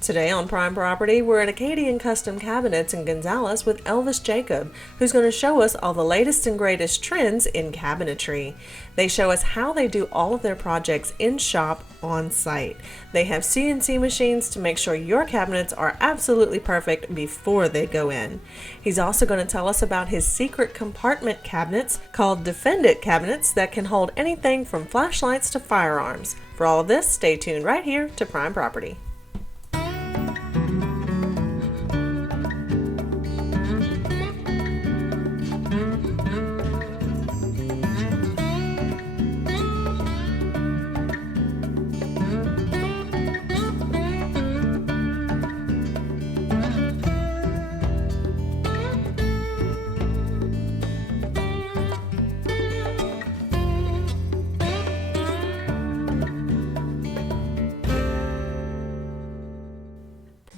Today on Prime Property, we're at Acadian Custom Cabinets in Gonzales with Elvis Jacob, who's going to show us all the latest and greatest trends in cabinetry. They show us how they do all of their projects in shop on site. They have CNC machines to make sure your cabinets are absolutely perfect before they go in. He's also going to tell us about his secret compartment cabinets called Defend It cabinets that can hold anything from flashlights to firearms. For all of this, stay tuned right here to Prime Property.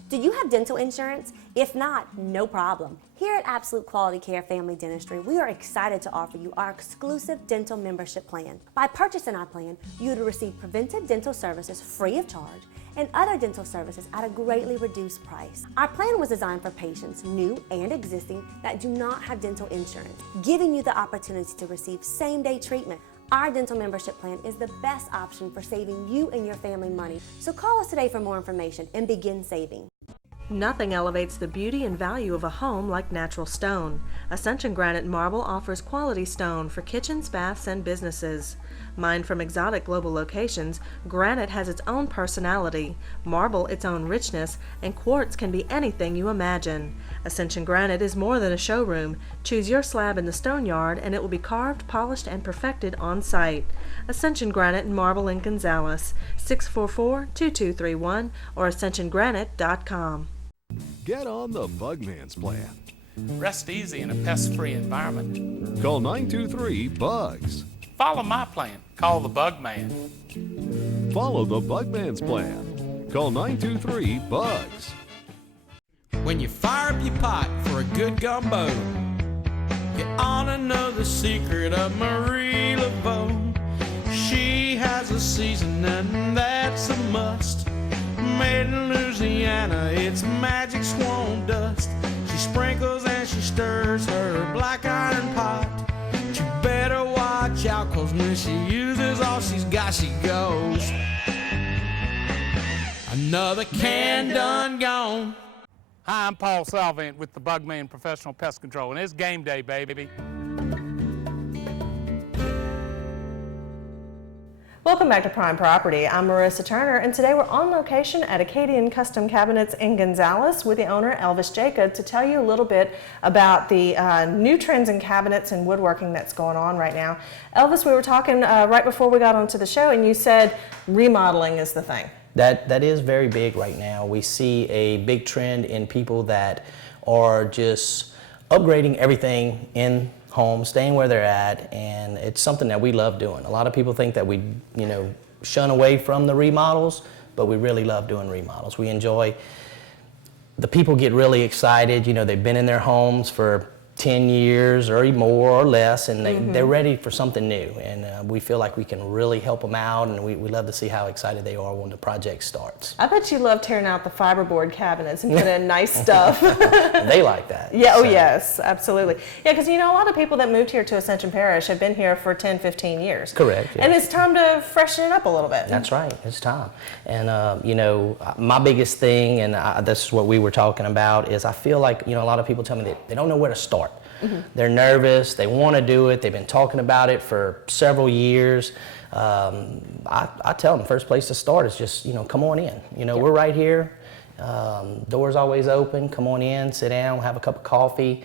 Do you have dental insurance? If not, no problem. Here at Absolute Quality Care Family Dentistry, we are excited to offer you our exclusive dental membership plan. By purchasing our plan, you will receive preventive dental services free of charge and other dental services at a greatly reduced price. Our plan was designed for patients, new and existing, that do not have dental insurance, giving you the opportunity to receive same-day treatment. Our dental membership plan is the best option for saving you and your family money. So call us today for more information and begin saving. Nothing elevates the beauty and value of a home like natural stone. Ascension Granite Marble offers quality stone for kitchens, baths, and businesses. Mined from exotic global locations, granite has its own personality, marble its own richness, and quartz can be anything you imagine. Ascension Granite is more than a showroom. Choose your slab in the stone yard and it will be carved, polished, and perfected on site. Ascension Granite and Marble in Gonzales, 644-2231 or ascensiongranite.com. Get on the Bugman's plan. Rest easy in a pest-free environment. Call 923-BUGS. Follow my plan. Call the Bugman. Follow the Bugman's plan. Call 923-BUGS. When you fire up your pot for a good gumbo, you ought to know the secret of Marie Laveau. She has a seasoning that's a must. Made in Louisiana, it's magic swan dust. She sprinkles and she stirs her black iron pot. But you better watch out, 'cause when she uses all she's got, she goes. Another can done gone. Hi, I'm Paul Salvant with the Bugman Professional Pest Control, and it's game day, baby. Welcome back to Prime Property. I'm Marissa Turner, and today we're on location at Acadian Custom Cabinets in Gonzales with the owner, Elvis Jacob, to tell you a little bit about the new trends in cabinets and woodworking that's going on right now. Elvis, we were talking right before we got onto the show, and you said remodeling is the thing. That is very big right now. We see a big trend in people that are just upgrading everything in home, staying where they're at, and it's something that we love doing. A lot of people think that we, shun away from the remodels, but we really love doing remodels. We enjoy, the people get really excited, they've been in their homes for 10 years or more or less, and they're ready for something new, and we feel like we can really help them out, and we love to see how excited they are when the project starts. I bet you love tearing out the fiberboard cabinets and putting in nice stuff. They like that. Yeah, so. Oh yes, absolutely. Yeah, because a lot of people that moved here to Ascension Parish have been here for 10, 15 years. Correct. Yes. And it's time to freshen it up a little bit. That's right, it's time. And my biggest thing, and this is what we were talking about, is I feel like, a lot of people tell me that they don't know where to start. They're nervous, they want to do it, they've been talking about it for several years. I tell them first place to start is just, come on in. We're right here, door's always open, come on in, sit down, have a cup of coffee,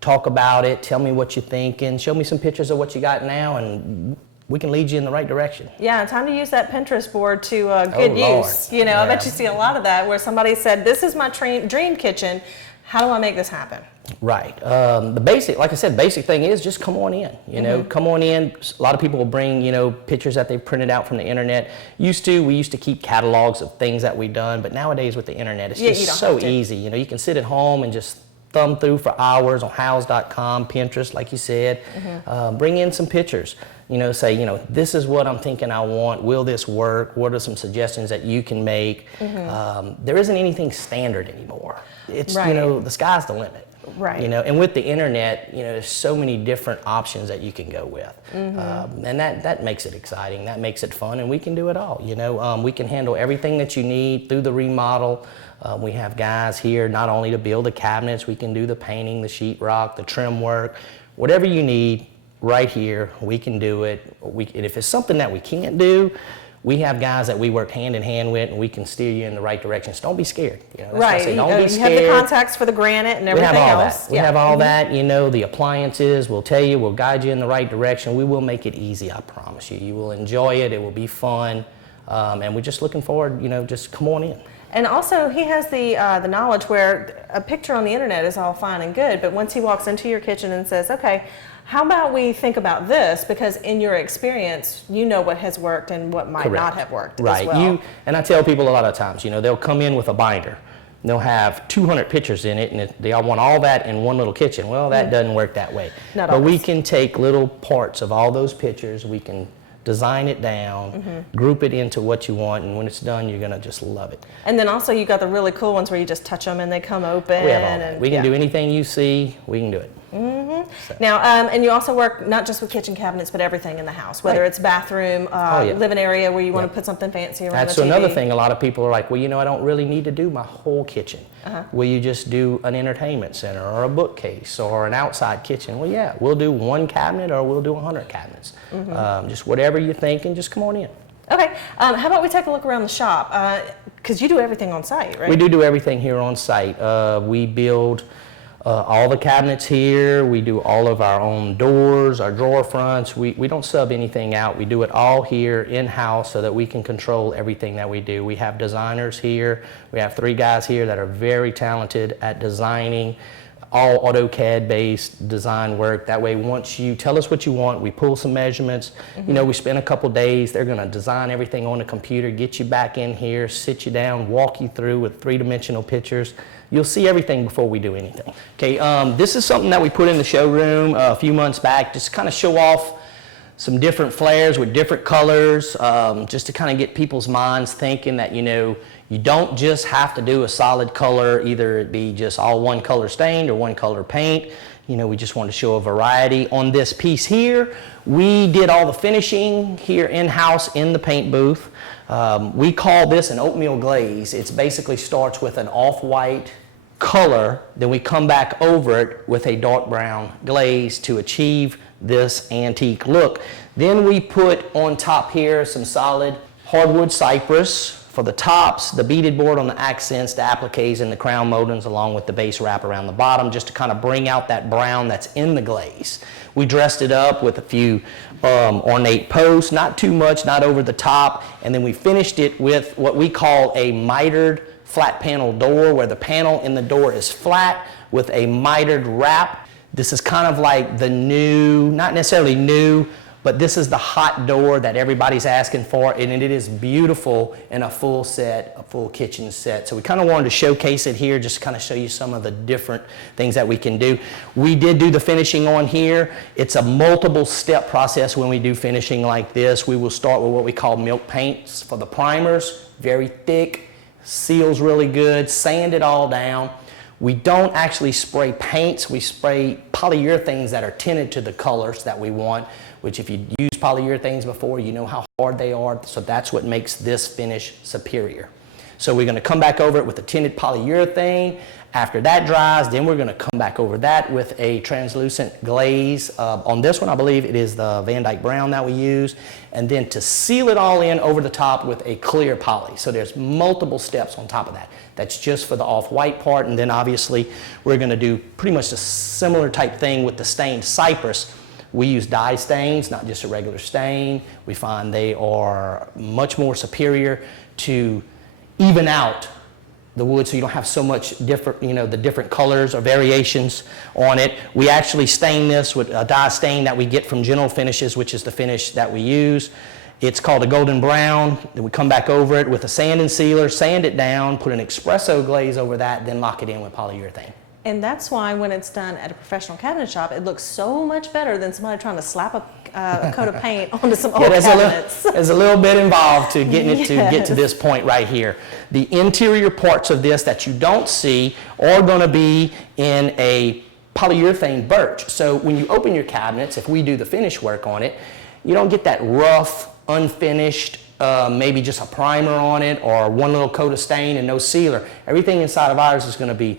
talk about it, tell me what you're thinking, show me some pictures of what you got now, and we can lead you in the right direction. Yeah, time to use that Pinterest board to good use. Yeah. I bet you see a lot of that where somebody said, this is my dream kitchen, how do I make this happen? Right. The basic, like I said, basic thing is just come on in. Come on in. A lot of people will bring, pictures that they've printed out from the internet. We used to keep catalogs of things that we've done, but nowadays with the internet, it's just so easy. You can sit at home and just thumb through for hours on house.com, Pinterest, like you said. Bring in some pictures. Say, this is what I'm thinking I want. Will this work? What are some suggestions that you can make? There isn't anything standard anymore. It's, the sky's the limit. Right. And with the internet, there's so many different options that you can go with. And that makes it exciting. That makes it fun, and we can do it all. We can handle everything that you need through the remodel. We have guys here not only to build the cabinets, we can do the painting, the sheetrock, the trim work, whatever you need. Right here, we can do it. And if it's something that we can't do, we have guys that we work hand in hand with, and we can steer you in the right direction. So don't be scared. That's what I say, don't be scared. You have the contacts for the granite and everything else. We have all that. The appliances. We'll tell you. We'll guide you in the right direction. We will make it easy. I promise you. You will enjoy it. It will be fun, and we're just looking forward. Just come on in. And also, he has the knowledge where a picture on the internet is all fine and good, but once he walks into your kitchen and says, okay, how about we think about this? Because in your experience, you know what has worked and what might not have worked as well. And I tell people a lot of times, they'll come in with a binder. They'll have 200 pictures in it, and they all want all that in one little kitchen. Well, that doesn't work that way. But we can take little parts of all those pictures. We can design it down, group it into what you want, and when it's done, you're gonna just love it. And then also you got the really cool ones where you just touch them and they come open. We have all that. We can do anything you see, we can do it. So. Now, and you also work not just with kitchen cabinets, but everything in the house, whether it's bathroom, living area where you want to put something fancy around That's the TV. Another thing. A lot of people are like, well, I don't really need to do my whole kitchen. Will you just do an entertainment center or a bookcase or an outside kitchen? Well, yeah, we'll do one cabinet or we'll do 100 cabinets. Just whatever you're thinking, just come on in. Okay, how about we take a look around the shop? Because you do everything on site, right? We do everything here on site. We build all the cabinets here. We do all of our own doors, our drawer fronts. We don't sub anything out. We do it all here in-house so that we can control everything that we do. We have designers here. We have 3 guys here that are very talented at designing all AutoCAD-based design work. That way, once you tell us what you want, we pull some measurements. We spend a couple days. They're gonna design everything on the computer, get you back in here, sit you down, walk you through with 3-dimensional pictures. You'll see everything before we do anything. Okay, this is something that we put in the showroom a few months back, just to kind of show off some different flares with different colors, just to kind of get people's minds thinking that, you don't just have to do a solid color, either it be just all one color stained or one color paint. We just want to show a variety. On this piece here, we did all the finishing here in-house in the paint booth. We call this an oatmeal glaze. It basically starts with an off-white color, then we come back over it with a dark brown glaze to achieve this antique look. Then we put on top here some solid hardwood cypress for the tops, the beaded board on the accents, the appliques, and the crown moldings, along with the base wrap around the bottom, just to kind of bring out that brown that's in the glaze. We dressed it up with a few ornate posts, not too much, not over the top, and then we finished it with what we call a mitered flat panel door, where the panel in the door is flat with a mitered wrap. This is kind of like the new, not necessarily new, but this is the hot door that everybody's asking for, and it is beautiful in a full set, a full kitchen set. So we kind of wanted to showcase it here, just to kind of show you some of the different things that we can do. We did do the finishing on here. It's a multiple step process when we do finishing like this. We will start with what we call milk paints for the primers, very thick, seals really good, sand it all down. We don't actually spray paints, we spray polyurethanes that are tinted to the colors that we want, which if you used polyurethanes before, you know how hard they are, so that's what makes this finish superior. So we're gonna come back over it with a tinted polyurethane. After that dries, then we're gonna come back over that with a translucent glaze. On this one, I believe it is the Van Dyke Brown that we use. And then to seal it all in over the top with a clear poly. So there's multiple steps on top of that. That's just for the off-white part. And then obviously, we're gonna do pretty much a similar type thing with the stained cypress. We use dye stains, not just a regular stain. We find they are much more superior to even out the wood, so you don't have so much different, the different colors or variations on it. We actually stain this with a dye stain that we get from General Finishes, which is the finish that we use. It's called a golden brown. Then we come back over it with a sand and sealer, sand it down, put an espresso glaze over that, then lock it in with polyurethane. And that's why when it's done at a professional cabinet shop, it looks so much better than somebody trying to slap a coat of paint onto some old cabinets. There's a little bit involved to getting it to get to this point right here. The interior parts of this that you don't see are going to be in a polyurethane birch. So when you open your cabinets, if we do the finish work on it, you don't get that rough, unfinished, maybe just a primer on it or one little coat of stain and no sealer. Everything inside of ours is going to be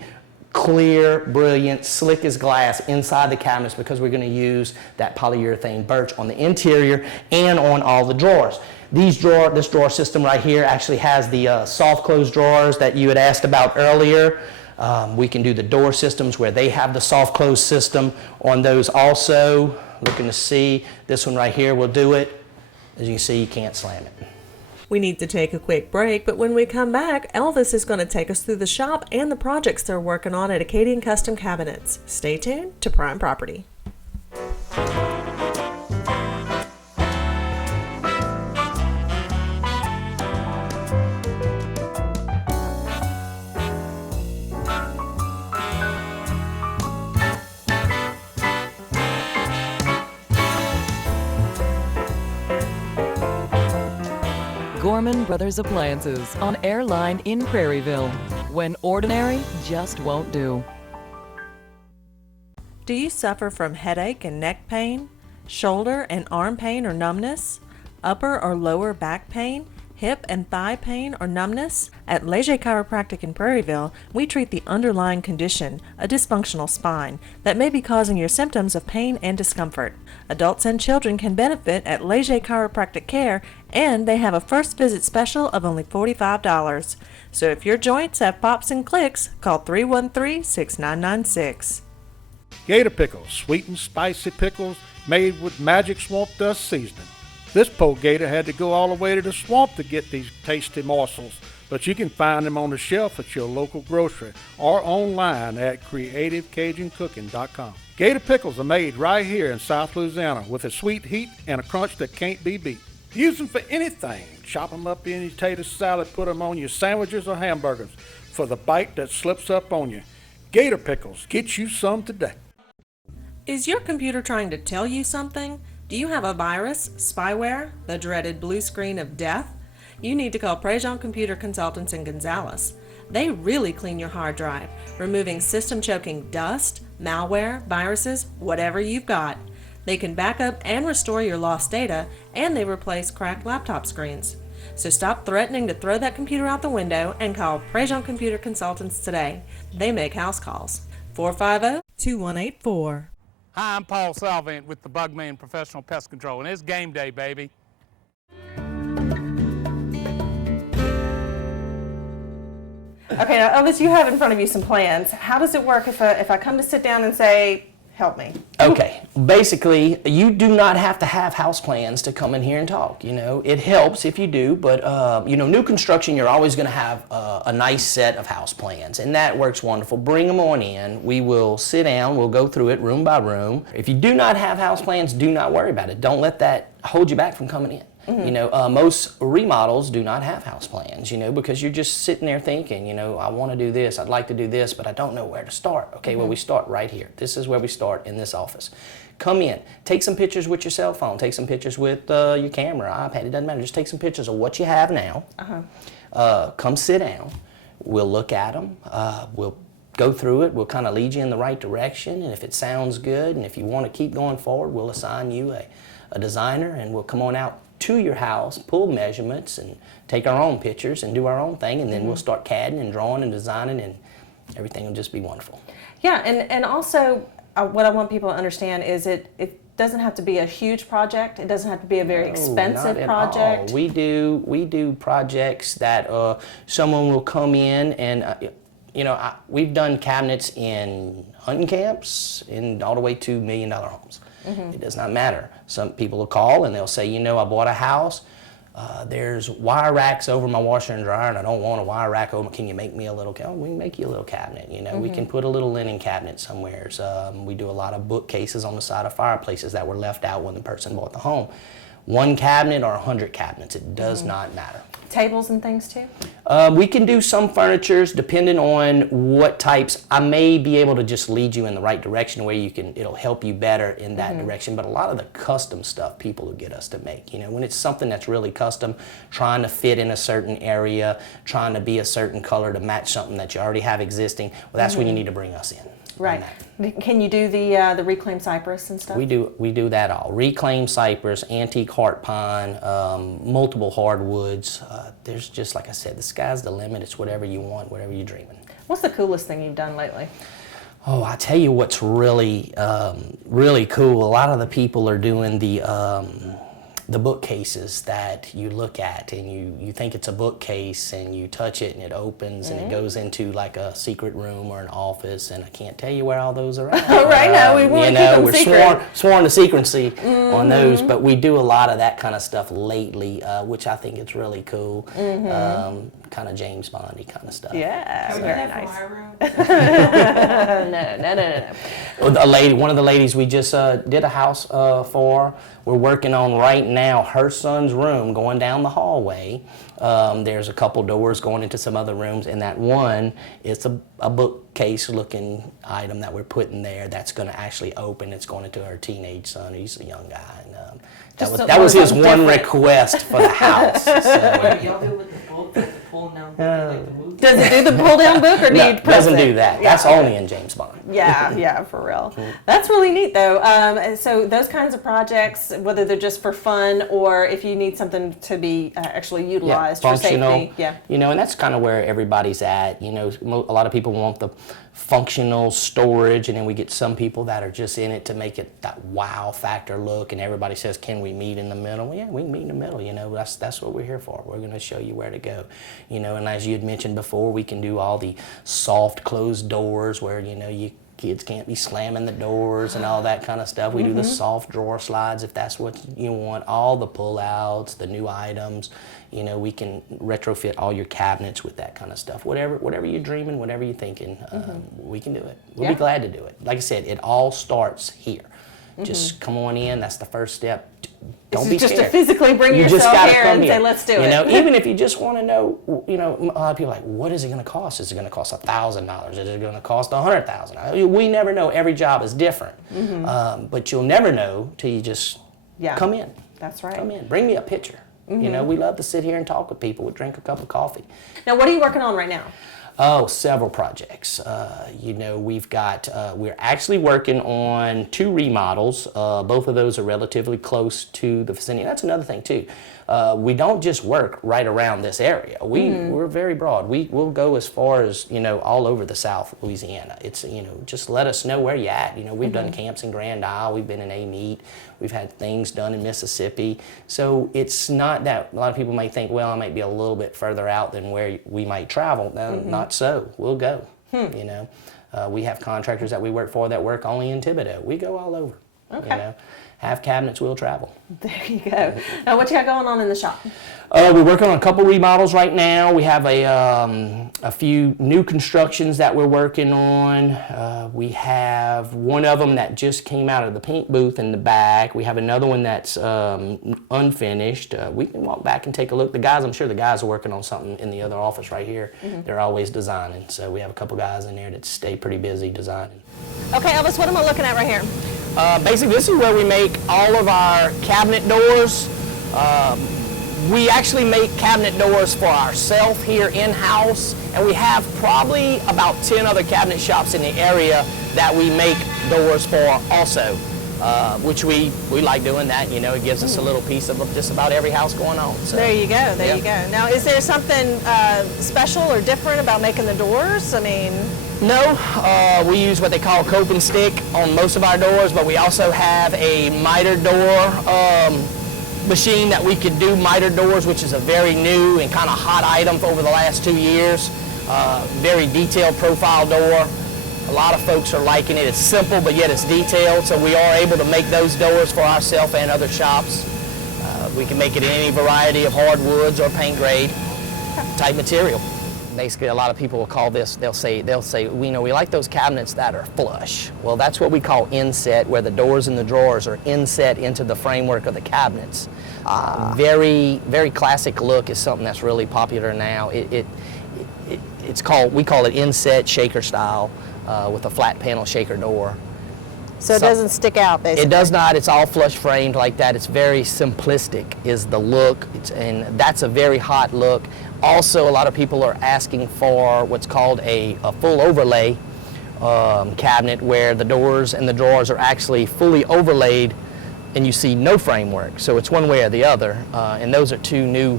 clear, brilliant, slick as glass inside the cabinets because we're going to use that polyurethane birch on the interior and on all the drawers. This drawer system right here actually has the soft close drawers that you had asked about earlier. We can do the door systems where they have the soft close system on those also. Looking to see, this one right here will do it. As you can see, you can't slam it. We need to take a quick break, but when we come back, Elvis is going to take us through the shop and the projects they're working on at Acadian Custom Cabinets. Stay tuned to Prime Property. Gorman Brothers Appliances on Airline in Prairieville. When ordinary just won't do. Do you suffer from headache and neck pain, shoulder and arm pain or numbness, upper or lower back pain, hip and thigh pain or numbness? At Leger Chiropractic in Prairieville, we treat the underlying condition, a dysfunctional spine, that may be causing your symptoms of pain and discomfort. Adults and children can benefit at Leger Chiropractic Care, and they have a first visit special of only $45. So if your joints have pops and clicks, call 313-6996. Gator pickles, sweet and spicy pickles made with magic swamp dust seasoning. This poor gator had to go all the way to the swamp to get these tasty morsels, but you can find them on the shelf at your local grocery or online at creativecajun.com. Gator pickles are made right here in South Louisiana with a sweet heat and a crunch that can't be beat. Use them for anything. Chop them up in your tater salad, put them on your sandwiches or hamburgers for the bite that slips up on you. Gator pickles, get you some today. Is your computer trying to tell you something? Do you have a virus, spyware, the dreaded blue screen of death? You need to call PROFESIONAL Computer Consultants in Gonzales. They really clean your hard drive, removing system-choking dust, malware, viruses, whatever you've got. They can back up and restore your lost data, and they replace cracked laptop screens. So stop threatening to throw that computer out the window and call PROFESIONAL Computer Consultants today. They make house calls. 450-2184. Hi, I'm Paul Salvant with the Bugman Professional Pest Control, and it's game day, baby. Okay, now Elvis, you have in front of you some plans. How does it work if I come to sit down and say, help me? Okay, basically, you do not have to have house plans to come in here and talk. You know, it helps if you do, but you know, new construction, you're always going to have a nice set of house plans, and that works wonderful. Bring them on in. We will sit down. We'll go through it room by room. If you do not have house plans, do not worry about it. Don't let that hold you back from coming in. Mm-hmm. You know, most remodels do not have house plans, you know, because you're just sitting there thinking, you know, I want to do this, I'd like to do this, but I don't know where to start. Okay, mm-hmm. Well, we start right here. This is where we start in this office. Come in, take some pictures with your cell phone, take some pictures with your camera, iPad, it doesn't matter. Just take some pictures of what you have now. Come sit down. We'll look at them. We'll go through it. We'll kind of lead you in the right direction, and if it sounds good, and if you want to keep going forward, we'll assign you a designer, and we'll come on out to your house, pull measurements, and take our own pictures and do our own thing, and then mm-hmm. we'll start CADing and drawing and designing, and everything will just be wonderful. Yeah, and also what I want people to understand is it doesn't have to be a huge project. It doesn't have to be a very expensive project. All. We do projects that someone will come in and you know, we've done cabinets in hunting camps and all the way to $1 million homes. Mm-hmm. It does not matter. Some people will call and they'll say, you know, I bought a house, there's wire racks over my washer and dryer and I don't want a wire rack over, can you make me a little cabinet? We can make you a little cabinet, you know, mm-hmm. we can put a little linen cabinet somewhere. We do a lot of bookcases on the side of fireplaces that were left out when the person bought the home. One cabinet or 100 cabinets, it does mm-hmm. not matter. tables and things too? We can do some furnitures depending on what types. I may be able to just lead you in the right direction where it'll help you better in that direction, but a lot of the custom stuff people will get us to make. You know, when it's something that's really custom, trying to fit in a certain area, trying to be a certain color to match something that you already have existing, well, that's when you need to bring us in. Right. Can you do the reclaimed cypress and stuff? We do that all. Reclaimed cypress, antique heart pine, multiple hardwoods. There's just, like I said, the sky's the limit. It's whatever you want, whatever you're dreaming. What's the coolest thing you've done lately? Oh, I tell you what's really, really cool. A lot of the people are doing the bookcases that you look at and you think it's a bookcase and you touch it and it opens and it goes into like a secret room or an office, and I can't tell you where all those are at. Right now, we want to keep them secret. We're sworn to secrecy on those, but we do a lot of that kind of stuff lately, which I think is really cool. Kind of James Bondy kind of stuff. Yeah, very nice. No. One of the ladies we just did a house for, we're working on right now her son's room going down the hallway. There's a couple doors going into some other rooms, and that one is a bookcase looking item that we're putting there that's going to actually open. It's going into her teenage son. He's a young guy, and that was his one request for the house. So. Y'all do with the book, the pull down book, Does it do the pull down book, or do you press doesn't it? do that. Yeah. That's only in James Bond. Yeah, for real. That's really neat, though. So those kinds of projects, whether they're just for fun or if you need something to be actually utilized for functional, safety. Yeah. You know, and that's kind of where everybody's at. You know, a lot of people want the functional storage, and then we get some people that are just in it to make it that wow factor look, and everybody says, can we meet in the middle? Well, yeah, we can meet in the middle. You know, that's what we're here for. We're going to show you where to go. You know, and as you had mentioned before, we can do all the soft closed doors where, you know, kids can't be slamming the doors and all that kind of stuff. We do the soft drawer slides if that's what you want, all the pull-outs, the new items. You know, we can retrofit all your cabinets with that kind of stuff. Whatever you're dreaming, whatever you're thinking, we can do it. We'll be glad to do it. Like I said, it all starts here. Just come on in. That's the first step. Don't be scared. Just to physically bring yourself here and say, let's do it. You know, even if you just want to know, you know, a lot of people are like, what is it going to cost? Is it going to cost $1,000? Is it going to cost $100,000? We never know. Every job is different. But you'll never know till you just come in. That's right. Come in. Bring me a picture. You know, we love to sit here and talk with people. We drink a cup of coffee. Now, what are you working on right now? Oh, several projects. You know, we're actually working on 2 remodels. Both of those are relatively close to the vicinity. That's another thing too. We don't just work right around this area. We're very broad. We'll go as far as, you know, all over the South Louisiana. It's, you know, just let us know where you're at. You know, we've done camps in Grand Isle. We've been in Amite. We've had things done in Mississippi. So it's not that a lot of people might think, well, I might be a little bit further out than where we might travel. No, not so. We'll go. You know, we have contractors that we work for that work only in Thibodeau. We go all over. Okay. You know, have cabinets, we'll travel. There you go. Now, what you got going on in the shop? We're working on a couple remodels right now. We have a few new constructions that we're working on. We have one of them that just came out of the paint booth in the back. We have another one that's unfinished. We can walk back and take a look. I'm sure the guys are working on something in the other office right here. They're always designing. So we have a couple guys in there that stay pretty busy designing. Okay, Elvis, what am I looking at right here? Basically, this is where we make all of our cabinet doors. We actually make cabinet doors for ourselves here in-house, and we have probably about 10 other cabinet shops in the area that we make doors for also, which we like doing that. You know, it gives us a little piece of just about every house going on. So, there you go, there you go. Now, is there something special or different about making the doors? I mean... No, we use what they call cope and stick on most of our doors, but we also have a miter door machine that we can do miter doors, which is a very new and kind of hot item over the last 2 years. Very detailed profile door. A lot of folks are liking it. It's simple, but yet it's detailed, so we are able to make those doors for ourselves and other shops. We can make it in any variety of hardwoods or paint grade type material. basically a lot of people will call this, they'll say, we like those cabinets that are flush. Well, that's what we call inset, where the doors and the drawers are inset into the framework of the cabinets. Very, very classic look is something that's really popular now. We call it inset shaker style with a flat panel shaker door. So it doesn't stick out, basically? It does not. It's all flush framed like that. It's very simplistic is the look, and that's a very hot look. Also, a lot of people are asking for what's called a full overlay cabinet, where the doors and the drawers are actually fully overlaid and you see no framework. So it's one way or the other. And those are two new,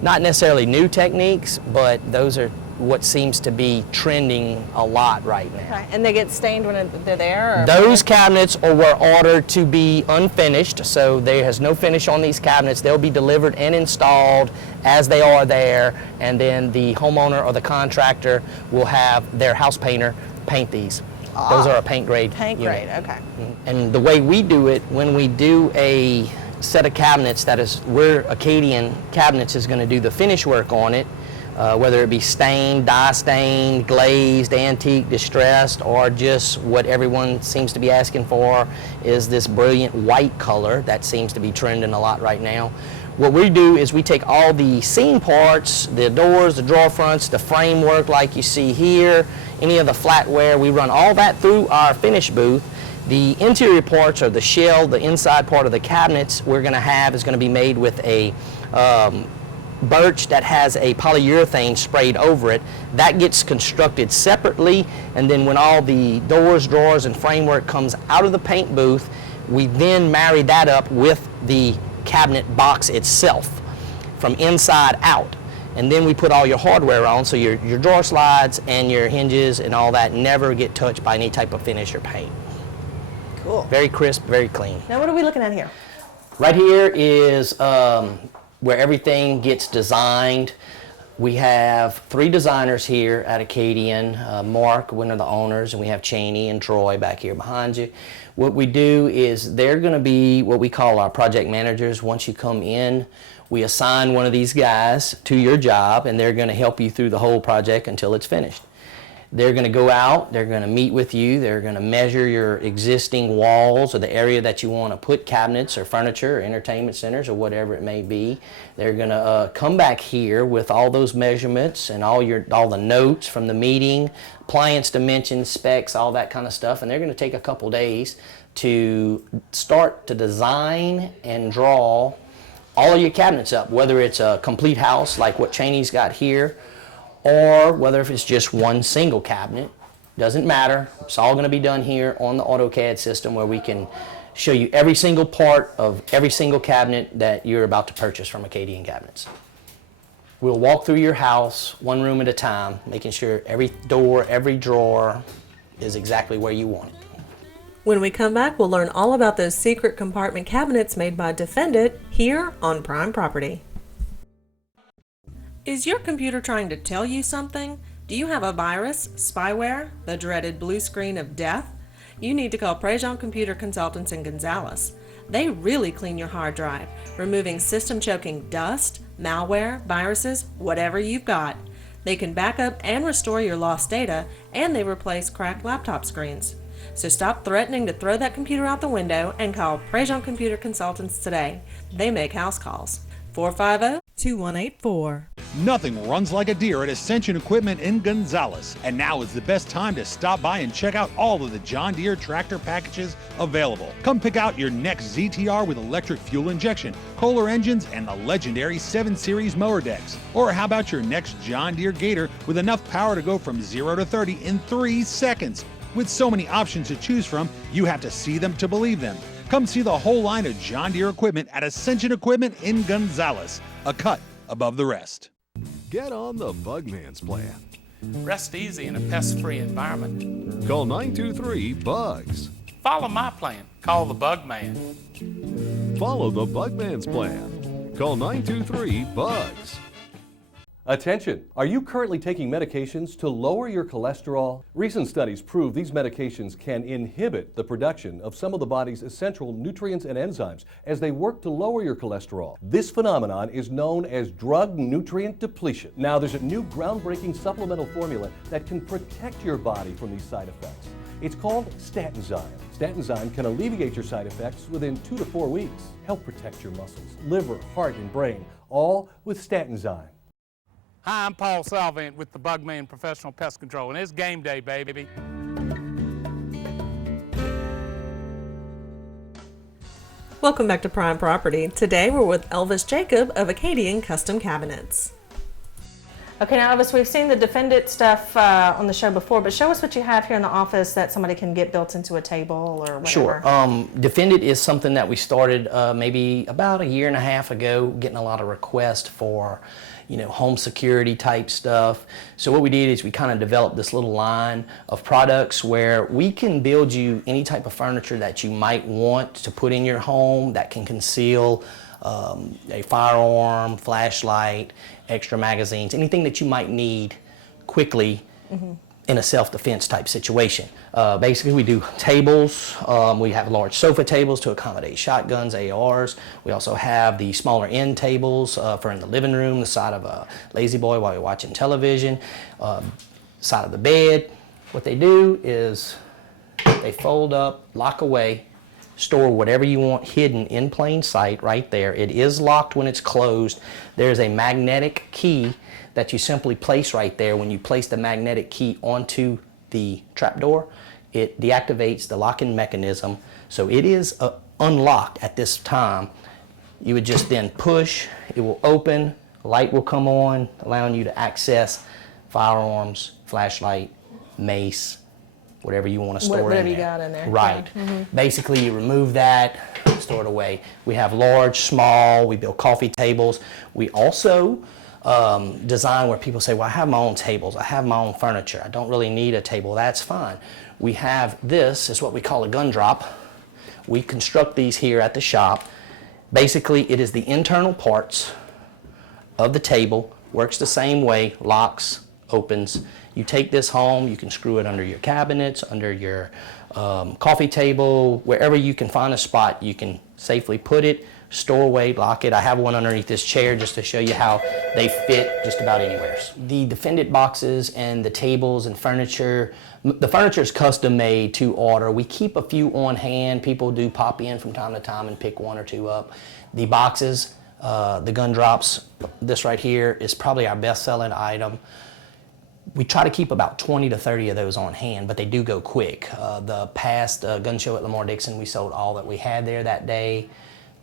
not necessarily new techniques, but those are what seems to be trending a lot right now. Okay. And they get stained when they're there? Or those cabinets were ordered to be unfinished, so there has no finish on these cabinets. They'll be delivered and installed as they are there, and then the homeowner or the contractor will have their house painter paint these. Those are a paint grade Paint unit. grade, okay. And the way we do it, when we do a set of cabinets that is where Acadian Cabinets is going to do the finish work on it, whether it be stained, dye stained, glazed, antique, distressed, or just what everyone seems to be asking for is this brilliant white color that seems to be trending a lot right now. What we do is we take all the seam parts, the doors, the drawer fronts, the framework like you see here, any of the flatware, we run all that through our finish booth. The interior parts, or the shell, the inside part of the cabinets we're going to have is going to be made with a birch that has a polyurethane sprayed over it. That gets constructed separately, and then when all the doors, drawers, and framework comes out of the paint booth, we then marry that up with the cabinet box itself from inside out. And then we put all your hardware on, so your drawer slides and your hinges and all that never get touched by any type of finish or paint. Cool. Very crisp, very clean. Now what are we looking at here? Right here is where everything gets designed. We have 3 designers here at Acadian. Mark, one of the owners, and we have Cheney and Troy back here behind you. What we do is they're going to be what we call our project managers. Once you come in, we assign one of these guys to your job, and they're going to help you through the whole project until it's finished. They're going to go out, they're going to meet with you, they're going to measure your existing walls or the area that you want to put cabinets or furniture or entertainment centers or whatever it may be. They're going to come back here with all those measurements and all the notes from the meeting, appliance dimensions, specs, all that kind of stuff, and they're going to take a couple days to start to design and draw all of your cabinets up, whether it's a complete house like what Cheney's got here, or whether if it's just one single cabinet. Doesn't matter. It's all going to be done here on the AutoCAD system, where we can show you every single part of every single cabinet that you're about to purchase from Acadian Cabinets. We'll walk through your house one room at a time, making sure every door, every drawer is exactly where you want it. When we come back, we'll learn all about those secret compartment cabinets made by Defendant here on Prime Property. Is your computer trying to tell you something? Do you have a virus, spyware, the dreaded blue screen of death? You need to call PROFESIONAL Computer Consultants in Gonzales. They really clean your hard drive, removing system-choking dust, malware, viruses, whatever you've got. They can back up and restore your lost data, and they replace cracked laptop screens. So stop threatening to throw that computer out the window and call PROFESIONAL Computer Consultants today. They make house calls. 450-2184. Nothing runs like a deer at Ascension Equipment in Gonzales. And now is the best time to stop by and check out all of the John Deere tractor packages available. Come pick out your next ZTR with electric fuel injection, Kohler engines, and the legendary 7 Series mower decks. Or how about your next John Deere Gator with enough power to go from 0 to 30 in 3 seconds? With so many options to choose from, you have to see them to believe them. Come see the whole line of John Deere equipment at Ascension Equipment in Gonzales, a cut above the rest. Get on the Bugman's plan. Rest easy in a pest-free environment. Call 923-BUGS. Follow my plan. Call the Bugman. Follow the Bugman's plan. Call 923-BUGS. Attention! Are you currently taking medications to lower your cholesterol? Recent studies prove these medications can inhibit the production of some of the body's essential nutrients and enzymes as they work to lower your cholesterol. This phenomenon is known as drug nutrient depletion. Now, there's a new groundbreaking supplemental formula that can protect your body from these side effects. It's called Statinzyme. Statinzyme can alleviate your side effects within 2 to 4 weeks. Help protect your muscles, liver, heart, and brain, all with Statinzyme. Hi, I'm Paul Salvant with the Bugman Professional Pest Control, and it's game day, baby. Welcome back to Prime Property. Today we're with Elvis Jacob of Acadian Custom Cabinets. Okay, now Elvis, we've seen the Defend It stuff on the show before, but show us what you have here in the office that somebody can get built into a table or whatever. Sure. Defend It is something that we started maybe about 1.5 years ago, getting a lot of requests for, home security type stuff. So what we did is we kind of developed this little line of products where we can build you any type of furniture that you might want to put in your home that can conceal a firearm, flashlight, extra magazines, anything that you might need quickly in a self-defense type situation. Basically, we do tables. We have large sofa tables to accommodate shotguns, ARs. We also have the smaller end tables for in the living room, the side of a lazy boy while you're watching television, side of the bed. What they do is they fold up, lock away, store whatever you want hidden in plain sight right there. It is locked when it's closed. There's a magnetic key that you simply place right there. When you place the magnetic key onto the trapdoor, it deactivates the locking mechanism. So it is unlocked at this time. You would just then push, it will open, light will come on, allowing you to access firearms, flashlight, mace, whatever you want to store in there. Whatever you got in there. Right. Yeah. Basically, you remove that, store it away. We have large, small, we build coffee tables. We also design where people say, well, I have my own tables, I have my own furniture, I don't really need a table. That's fine. We have this, is what we call a gun drop. We construct these here at the shop. Basically, it is the internal parts of the table, works the same way, locks, opens. You take this home, you can screw it under your cabinets, under your coffee table, wherever you can find a spot, you can safely put it, store away, lock it. I have one underneath this chair just to show you how they fit just about anywhere. The Defend It boxes and the tables and furniture, the furniture is custom made to order. We keep a few on hand. People do pop in from time to time and pick 1 or 2 up. The boxes, the gun drops, this right here is probably our best selling item. We try to keep about 20 to 30 of those on hand, but they do go quick. The past gun show at Lamar-Dixon, we sold all that we had there that day.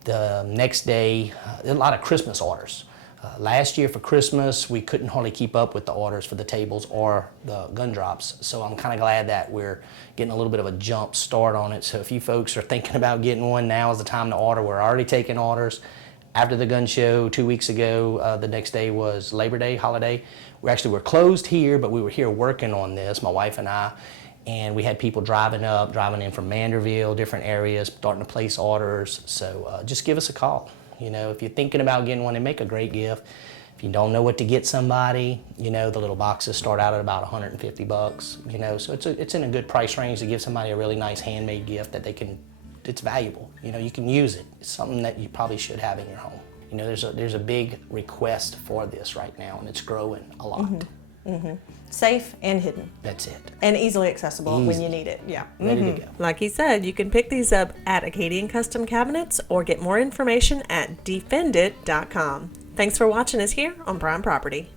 The next day, a lot of Christmas orders. Last year for Christmas, we couldn't hardly keep up with the orders for the tables or the gun drops. So I'm kind of glad that we're getting a little bit of a jump start on it. So if you folks are thinking about getting one, now is the time to order. We're already taking orders. After the gun show 2 weeks ago, the next day was Labor Day holiday. We were closed here, but we were here working on this, my wife and I, and we had people driving in from Manderville, different areas, starting to place orders. So just give us a call. If you're thinking about getting one, they make a great gift. If you don't know what to get somebody, the little boxes start out at about $150, so it's in a good price range to give somebody a really nice handmade gift that it's valuable. You can use it. It's something that you probably should have in your home. There's a big request for this right now, and it's growing a lot. Safe and hidden. That's it. And easily accessible when you need it. Yeah. Ready to go. Like he said, you can pick these up at Acadian Custom Cabinets or get more information at defendit.com. Thanks for watching us here on Prime Property.